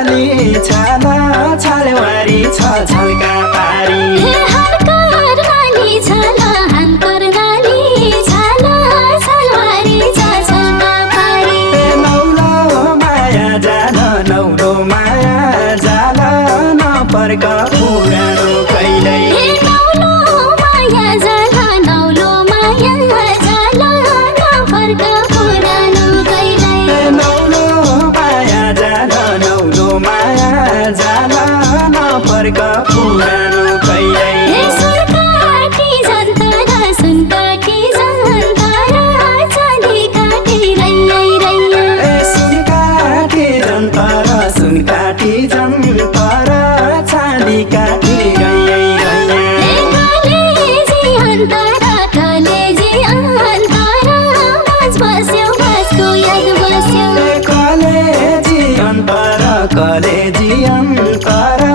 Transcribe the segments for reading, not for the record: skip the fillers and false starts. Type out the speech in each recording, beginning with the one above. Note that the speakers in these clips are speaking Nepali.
नाली छाला छालवारी छ छल्का पारी हनकर नाली छाला हनकर नाली छाला छालवारी छ छल्का पारी नौलो माया जान नौलो माया जान नपर्क पुरानो कहिल्यै नौलो माया जाला नौलो माया जाला नपर्क पुरानो कहिल्यै नौलो माया जान नौलो माया जान नपर्क पुरानो कहिल्यै सुनकाटी जन्तरा सुनकाटी जन्तरा चाँदी काटी रैयै रैया सुनकाटी जन्तरा सुनकाटी जन्तरा चाँदी काटी रैयै रैया कलेजी अन्तरा कलेजी अन्तरा बाज बस्यो बाजको याद बस्यो कलेजी अन्तरा कलेजी अन्तरा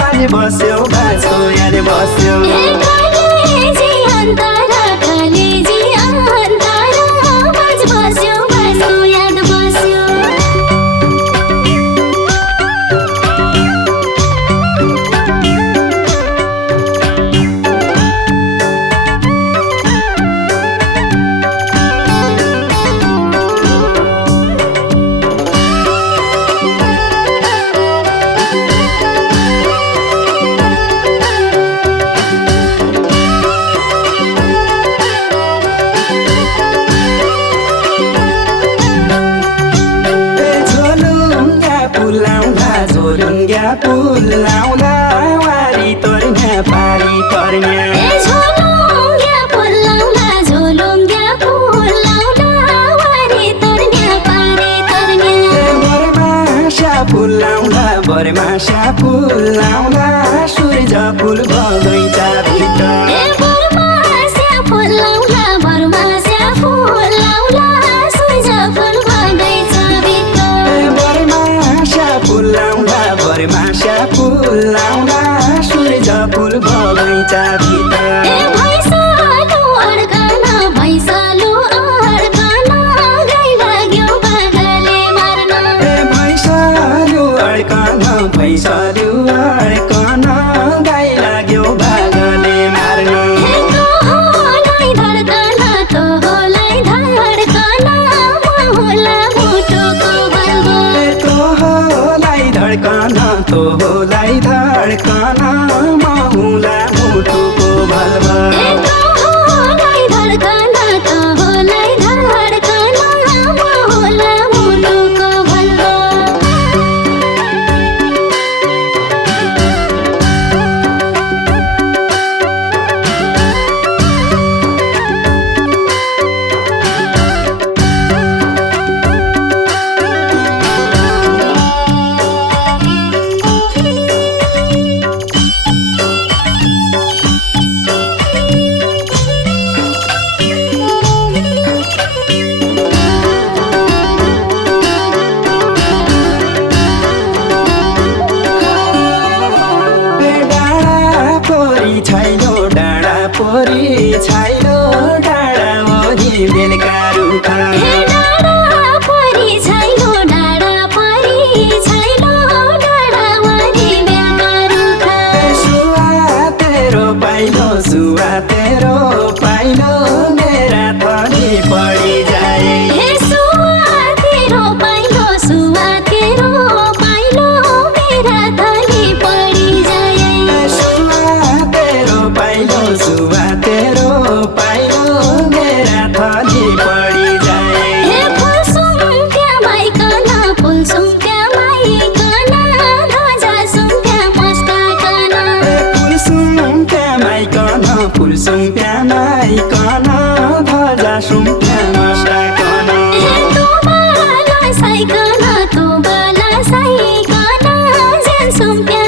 बाज बस्यो बाजको याद बस्यो कलेजी अन्तरा कलेजी अन्तरा बाज बस्यो बाजको याद बस्यो झोलुङ्ग्या पुलाउँदा वारी तोर्न्या पारी पर्न्या झोलुङ्ग्या पुलाउँदा झोलुङ्ग्या पुलाउँदा वारी तोर्न्या पारी तोर्न्या बरमासा पुलाउँदा बरमासा पुलाउँदा सूर्य फुल बगैँचा भित्र बरमास्या फुलाउँदा बरमास्या फुलाउँदा सूर्य फुल बगैँचा भित्र बरमासा पुलाउँदा बरमासा पुलाउँदा सूर्य फुल बगैँचा भित्र भैँसालु अड्कन भैँसालु अड्कन गाई लाग्यो बाघले मार्न भैँसालु अड्कन भैँसालु अड्कन गाई लाग्यो बाघले मार्न तोहलाई धड्कन तोहलाई धड्कन महुला मुटुको बल्बो तोहलाई धड्कन तोहलाई धड्कन महुला मुटुको भल्भ तोहलाई धड्कन तोहलाई धड्कन महुला मुटुको बल्बो डाँडा पोरी छाइलो डाँडा ओही बेलुका रुखा डाँडा परी छैलो डाँडा परी छैलो डाँडा वरी बेलुका रुखा सुवा तेरो पाइलो मेरा थली पडी जाए सुवा तेरो पाइलो मेरा थली पडी जाए सुवा तेरो पाइलो मेरा थली पडी जाए फुलसुम त्यहाँ माइकन फुलसुम त्यहाँ माइकन ध्वजा सुम त्यहाँ मस्काकन फुलसुम त्यहाँ माइकन फुलसुम त्यहाँ माइकन ध्वजा सुम त्यहाँ मस्काकन तोबाला साइकन ज्यान सुम त्यहाँ